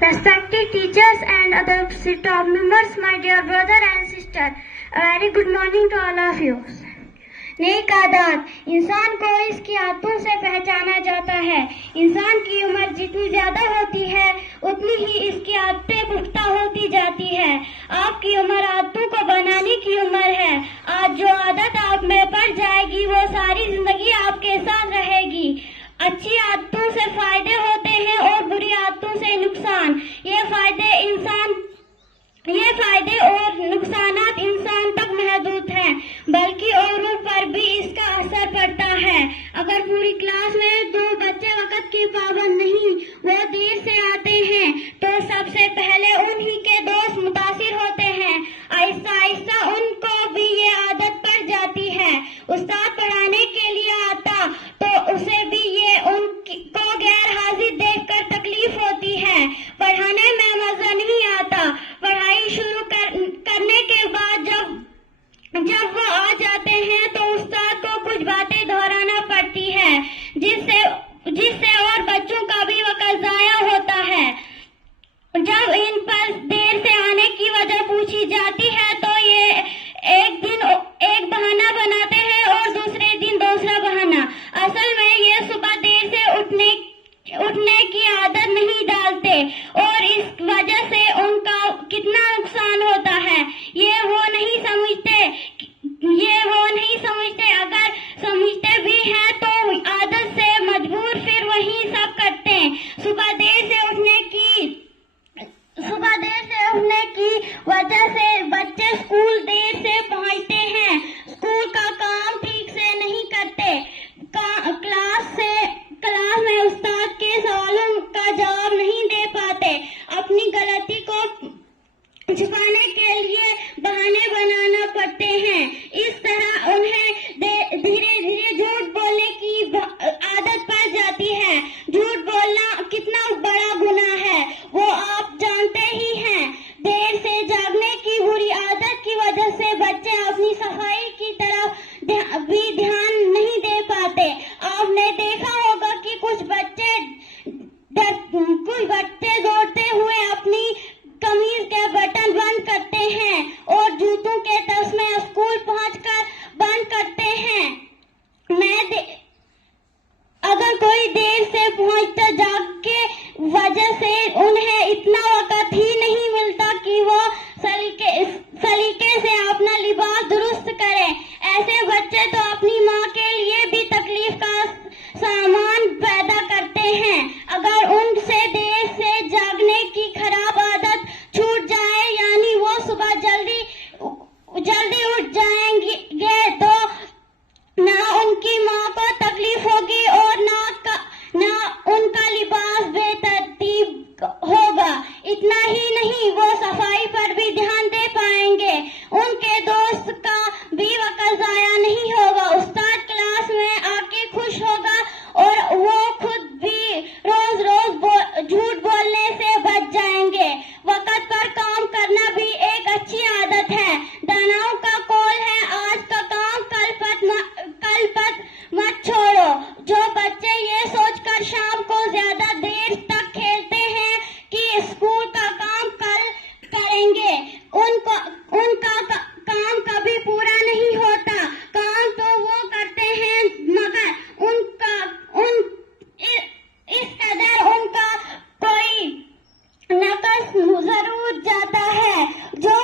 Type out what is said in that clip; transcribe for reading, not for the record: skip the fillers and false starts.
Respected teachers and other staff members, my dear brother and sister, a very good morning to all of you. नेक आदत, इंसान को इसकी आदतों से पहचाना जाता है। इंसान की उम्र जितनी ज्यादा होती है उतनी ही इसकी आदतें पुख्ता होती जाती है। आपकी उम्र आदतों को बनाने की उम्र है। आज जो आदत आप में पड़ जाएगी वो सारी जिंदगी आपके साथ रहेगी। अच्छी आदतों से फायदे होते हैं और बुरी आदतों से नुकसान। ये फायदे और नुकसानात इंसान तक महदूद हैं, बल्कि औरों पर भी इसका असर पड़ता है। अगर पूरी क्लास में 2 बच्चे वक्त की पाबंद नहीं, वो देर से आते हैं, तो सबसे पहले उन्हीं के दोस्त मुतासिर होते हैं। आहिस्ता आहिस्ता उनको भी ये आदत पड़ जाती है। उस्ताद पढ़ाने के लिए आता तो उसे भी ये उनको गैर हाजिर देखकर तकलीफ होती है। पढ़ाने में मजा नहीं आता। पढ़ाई शुरू करने के बाद जब वो आ जाते हैं तो उस्ताद को कुछ बातें दोहराना पड़ती है, जिससे और बच्चों का भी वक्त जाया होता है। जब इन पर देर से आने की वजह पूछी जाती है तो ये एक दिन एक बहाना बनाते हैं और दूसरे दिन दूसरा बहाना। असल में ये सुबह देर से उठने की आदत नहीं डालते और इस वजह से उनका कितना नुकसान होता है ये वो नहीं समझते। अगर समझते भी हैं तो आदत से मजबूर फिर वही सब करते हैं। सुबह देर से उठने की वजह से बच्चे स्कूल देर से पहुंचते हैं, स्कूल का काम ठीक से नहीं करते, क्लास में उस्ताद के सवालों का जवाब नहीं दे पाते, अपनी गलती को छुपाने के लिए बहाने बनाना पड़ते हैं। इस तरह उन्हें धीरे धीरे झूठ बोलने की आदत पड़ जाती है। झूठ बोलना कितना बड़ा गुनाह है वो आप जानते ही हैं। देर से जागने की बुरी आदत की वजह से बच्चे अपनी सफाई की तरफ भी ध्यान नहीं दे पाते। आपने देखा होगा कि कुछ बच्चे दौड़ते हुए अपनी कमीज के बटन बंद करते हैं और जूतों के तस्मे स्कूल पहुंचकर बंद करते हैं। अगर कोई देर से पहुंचता जाग के वजह से उन्हें इतना वक्त ही नहीं मिलता कि वो सलीके से अपना लिबास दुरुस्त करें। ऐसे बच्चे तो अपनी माँ के लिए भी तकलीफ का सामान पैदा करते हैं। अगर उनसे देर से जागने की खराब आदत छूट जाए, यानी वो सुबह जल्दी उठ जाएंगे, तो ना उनकी माँ को तकलीफ होगी और ना उनका लिबास बेतरतीब होगा। इतना ही नहीं, वो सफाई पर भी ध्यान दे पाएंगे, उनके दोस्त का भी वक्त जाया नहीं होगा, उस्ताद क्लास में आके खुश होगा और वो खुद भी रोज झूठ बोलने से बच जाएंगे। वक्त पर काम करना भी एक अच्छी आदत है। दानाओं का कौल है, आज का काम कल पर मत छोड़ो। जो बच्चे ये सोचकर शाम को ज्यादा देर तक खेलते हैं कि स्कूल का काम कल करेंगे, उनका काम कभी पूरा नहीं होता। काम तो वो करते हैं मगर इस कदर उनका कोई नकस जरूर जाता है जो